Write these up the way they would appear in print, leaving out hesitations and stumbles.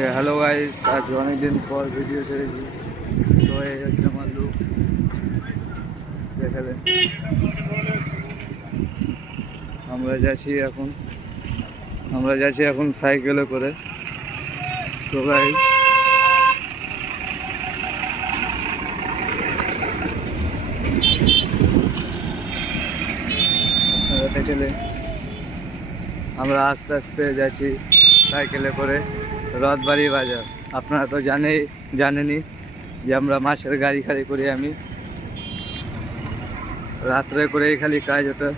Hello guys, আজ অনেকদিন পর ভিডিও ছেড়েছি। তো এই হচ্ছে আমার লুক, দেখালেন। আমরা যাচ্ছি এখন সাইকেলে করে। সো গাইস, আপনারা দেখলেন আমরা আস্তে আস্তে যাচ্ছি সাইকেলে করে রথবাড়ি বাজার। আপনারা তো জানেনই যে আমরা মাসের গাড়ি খালি করি, আমি রাত্রে করেই খালি কাজ ওটা।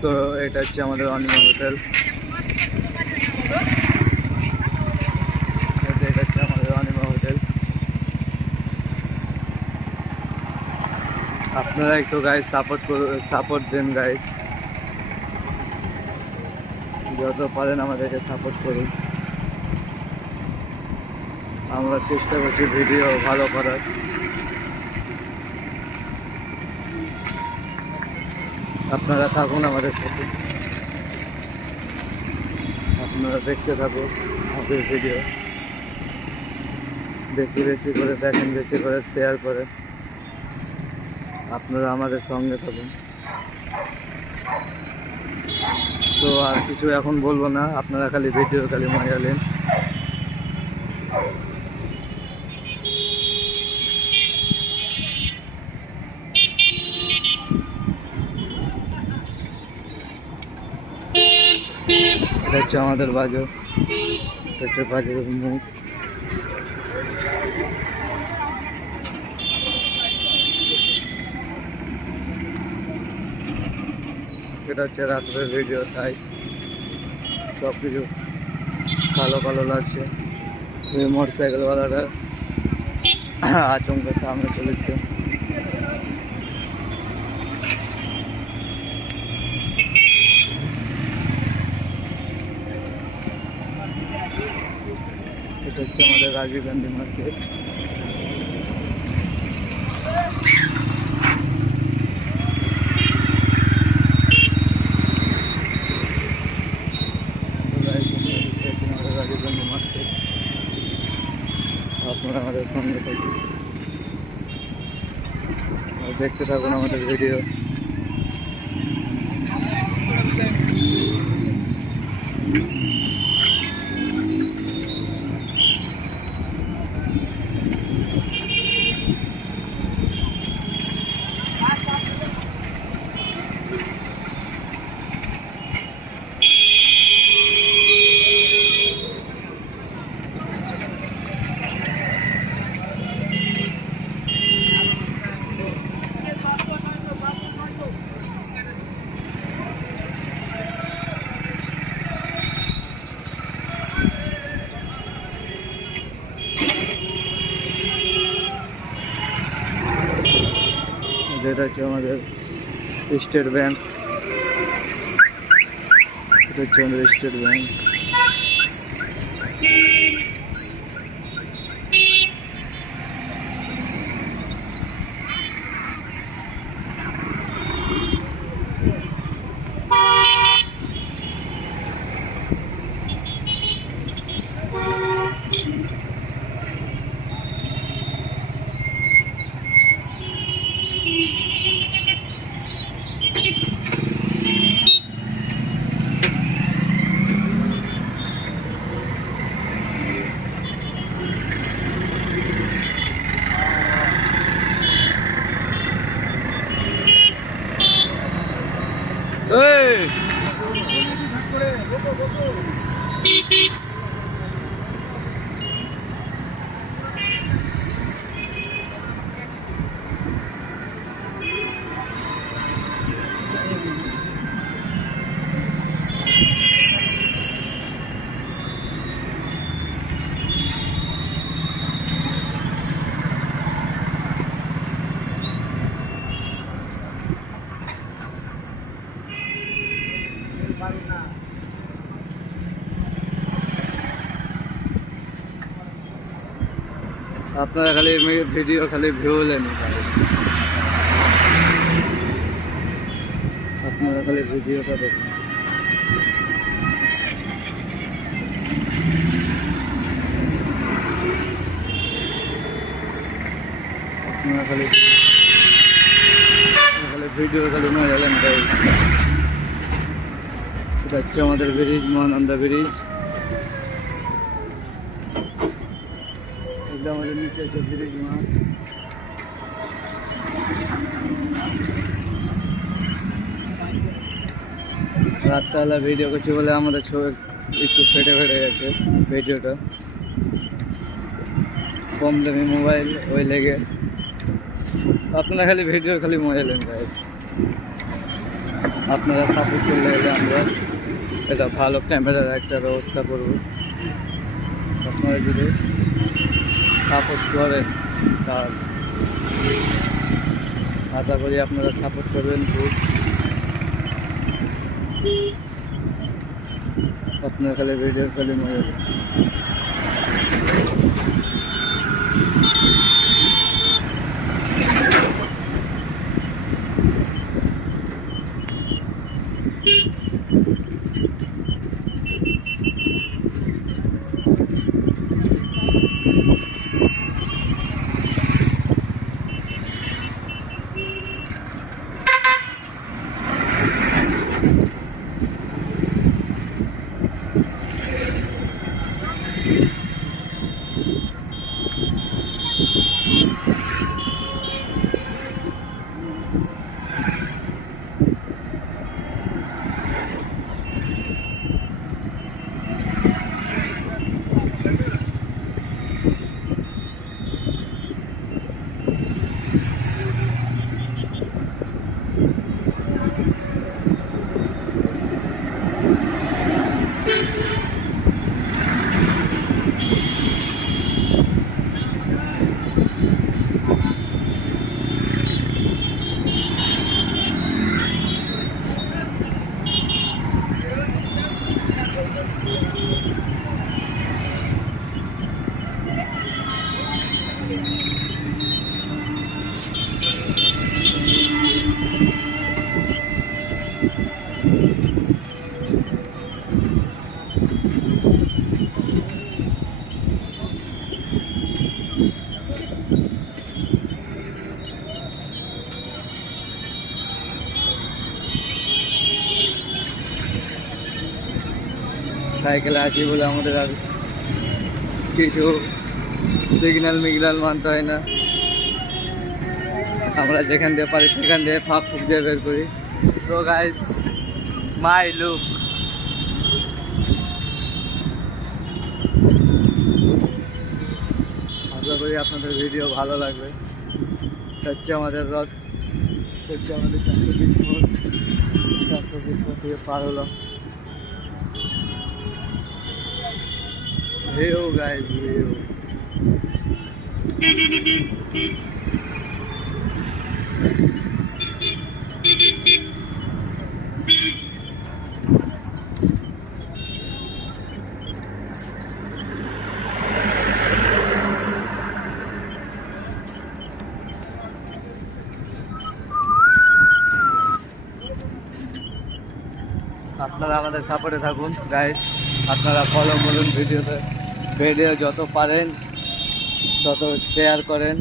সো এটা হচ্ছে আমাদের অনিমা হোটেল। এটা হচ্ছে আমাদের অনিমা হোটেল। আপনারা একটু গাইস সাপোর্ট দেন গাইস, যত পারেন আমাদেরকে সাপোর্ট করুন। আমরা চেষ্টা করছি ভিডিও ভালো করার। আপনারা থাকুন আমাদের সাথে, আপনারা দেখতে থাকুন আমাদের ভিডিও। বেশি বেশি করে দেখেন, বেশি করে শেয়ার করেন। আপনারা আমাদের সঙ্গে থাকুন। সো আর কিছু এখন বলবো না, আপনারা খালি ভিডিও খালি মজা নেন। এটা হচ্ছে আমাদের বাজার, এটা হচ্ছে বাজারের মুখ। এটা হচ্ছে রাত্রের ভিডিও, তাই সব কিছু কালো কালো লাগছে। এই মোটরসাইকেলওয়ালাটা আচমকা সামনে চলেছে। এটা হচ্ছে আমাদের রাজীব গান্ধী মার্কেট। রাজীব গান্ধী মার্কেট, আপনারা আমাদের সঙ্গে থাকুন, দেখতে থাকুন আমাদের ভিডিও। এটা হচ্ছে আমাদের স্টেট ব্যাংক, এটা হচ্ছে আমাদের স্টেট ব্যাংক। আপনারা খালি ভিডিও খালি ভিউ নেন, আপনারা খালি ভিডিওটা দেখুন। আপনারা খালি ভিডিও খালি মজা নেন গাইস। এটা হচ্ছে আমাদের ব্রিজ, মহানন্দা ব্রিজ। এটা আমাদের নিচে আছে ব্রিজ মহা। রাত্রেবেলা ভিডিও করছি বলে আমাদের ছবি একটু ফেটে গেছে ভিডিওটা। কম দামি মোবাইল ওই লেগে। আপনারা খালি ভিডিও খালি মজা নেন গাইস। আপনারা সাপোর্ট করলে হলে আমরা এটা ভালো ক্যামেরার একটা ব্যবস্থা করব। আপনারা যদি সাপোর্ট করেন তার আশা করি আপনারা সাপোর্ট করবেন খুব। আপনারা খালি ভিডিও খালি মজা নেন। সাইকেলে আসি বলে আমাদের আর কিছু সিগন্যাল মিগন্যাল মানতে হয় না। আমরা যেখান দিয়ে পারি সেখান দিয়ে ফাঁক ফুক দিয়ে বের করি। সো গাইস, মাই লুক। আশা করি আপনাদের ভিডিও ভালো লাগবে। হচ্ছে আমাদের রথ, হচ্ছে আমাদের 420 ফুট থেকে পার হলাম। View guys, view. আপনারা আমাদের সাপোর্টে থাকুন গাইস। আপনারা ফলো করুন ভিডিওতে, ভিডিও যত পারেন তত শেয়ার করেন,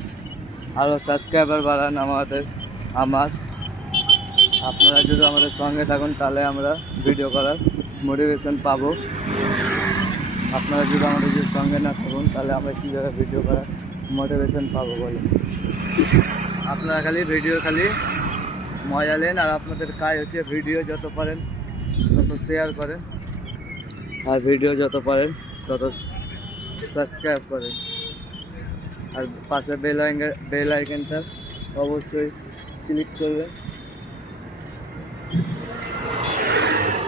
আরও সাবস্ক্রাইবার বাড়ান আমার। আপনারা যদি আমাদের সঙ্গে থাকুন তাহলে আমরা ভিডিও করার মোটিভেশন পাবো। আপনারা যদি আমাদের যদি সঙ্গে না থাকুন তাহলে আমরা কীভাবে ভিডিও করার মোটিভেশন পাবো বলে। আপনারা খালি ভিডিও খালি মজা নেন, আর আপনাদের কাজ হচ্ছে ভিডিও যত পারেন তত শেয়ার করেন, আর ভিডিও যত পারেন তত সাবস্ক্রাইব করেন, আর পাশে বেল আইকনটা অবশ্যই ক্লিক করবেন,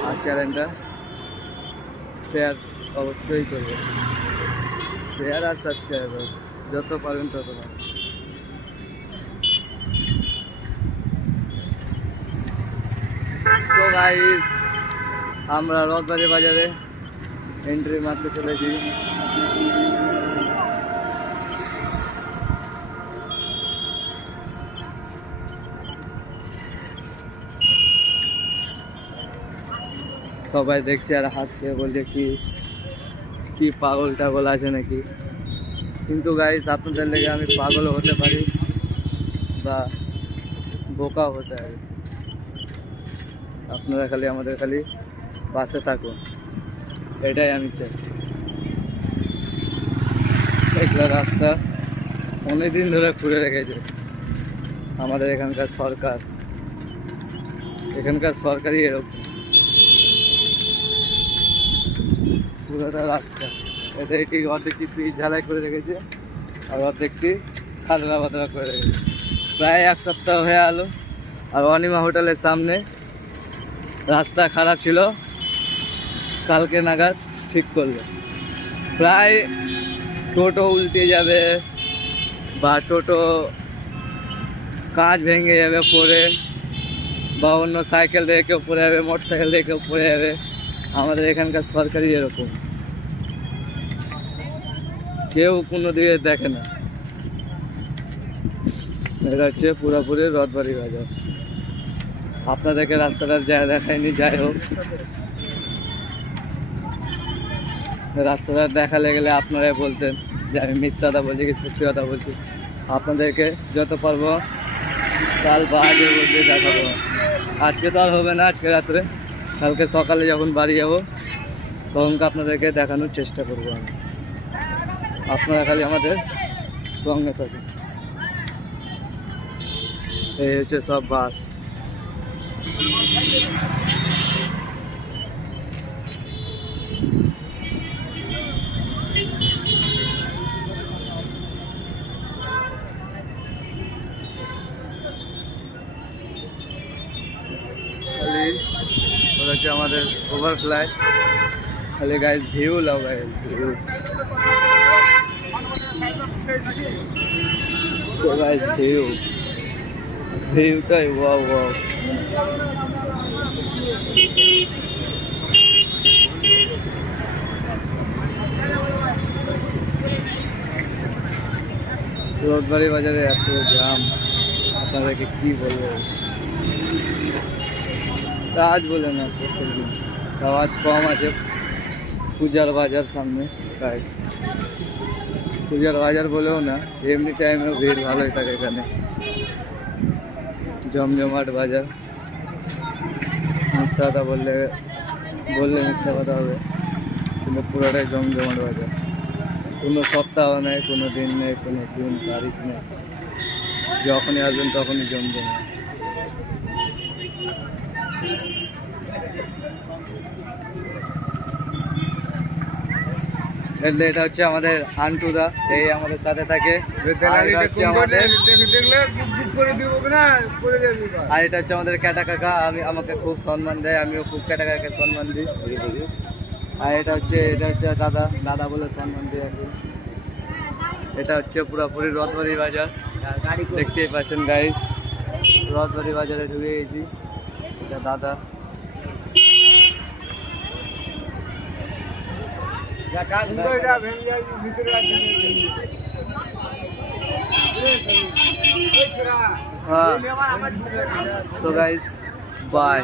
আর চ্যানেলটা শেয়ার অবশ্যই করবেন। শেয়ার আর সাবস্ক্রাইব যত পারেন তত পারেন। সো গাইস, আমরা রথবাড়ি বাজারে এন্ট্রি মারতে চলেছি। সবাই দেখছে আর হাসছে, বলছে কি কি পাগল টাগল আছে নাকি। কিন্তু গাইস আপনাদের লেগে আমি পাগলও হতে পারি বা বোকাও হতে পারি, আপনারা খালি আমাদের খালি পাশে থাকুন, এটাই আমি চাই। এগুলো রাস্তা অনেকদিন ধরে খুঁড়ে রেখেছে আমাদের এখানকার সরকার, এখানকার সরকারই এরকম। পুরোটা রাস্তা এটা এটি অর্ধেকটি পিচ ঝালাই করে রেখেছে আর অর্ধেকটি খাদরা বাদরা করে রেখেছে। প্রায় এক সপ্তাহ হয়ে গেল। আর অনিমা হোটেলের সামনে রাস্তা খারাপ ছিল, কালকে নাগাদ ঠিক করলো। প্রায় টোটো উল্টে যাবে বা টোটো কাঁচ ভেঙে যাবে পড়ে, বা অন্য সাইকেল দিয়ে কেউ পড়ে যাবে, মোটর সাইকেল দিয়ে কেউ পড়ে যাবে। আমাদের এখানকার সরকারি এরকম, কেউ কোনো দিকে দেখে না। এটা হচ্ছে পুরোপুরি রথবাড়ি বাজার। আপনাদেরকে রাস্তাটা যা দেখায়নি, যাই হোক রাস্তাটা দেখালে গেলে আপনারাই বলতেন যে আমি মিথ্যা কথা বলছি কি সত্যি কথা বলছি। আপনাদেরকে যত পারবো কাল বা আগের মধ্যে দেখাবো। আজকে তো আর হবে না, আজকে রাত্রে, কালকে সকালে যখন বাড়ি যাবো তখনকে আপনাদেরকে দেখানোর চেষ্টা করবো আমি। আপনারা খালি আমাদের সঙ্গে থাকুন। এই হচ্ছে সব বাস। খালি ওটা হচ্ছে আমাদের ওভারফ্লাই। খালি গাইজ ভিউ লাও, গাইজ ভিউ। So guys, ভিউটাই ওয়াও ওয়াও। রথবাড়ি বাজারে এত জাম, আপনাদেরকে কি বলবো। আজ বলে না প্রত্যেকদিন, তাও আজ কম আছে। পূজার বাজার সামনে, তাই পূজার বাজার বলেও না, এমনি টাইমেও ভিড় ভালোই থাকে এখানে, জমজমাট বাজার। মিথ্যা কথা বললে মিথ্যা কথা হবে, কিন্তু পুরোটাই জমজমাট বাজার। কোনো সপ্তাহ নেই, কোনো দিন নেই, কোনো দিন তারিখ নেই, যখনই আসবেন তখনই জমজমাট। এটা হচ্ছে আমাদের আন্টুদা, এই আমাদের সাথে থাকে। আর এটা হচ্ছে আমাদের ক্যাটা কাকা, আমাকে খুব সম্মান দেয়, আমিও খুব ক্যাটা কাকাকে সম্মান দিই। আর এটা হচ্ছে দাদা বলে সম্মান দিই আর কি। এটা হচ্ছে পুরোপুরি রথবাড়ি বাজার, দেখতেই পাচ্ছেন গাইস। রথবাড়ি বাজারে ঢুকে গেছি, এটা দাদা। হ্যাঁ, so guys, bye.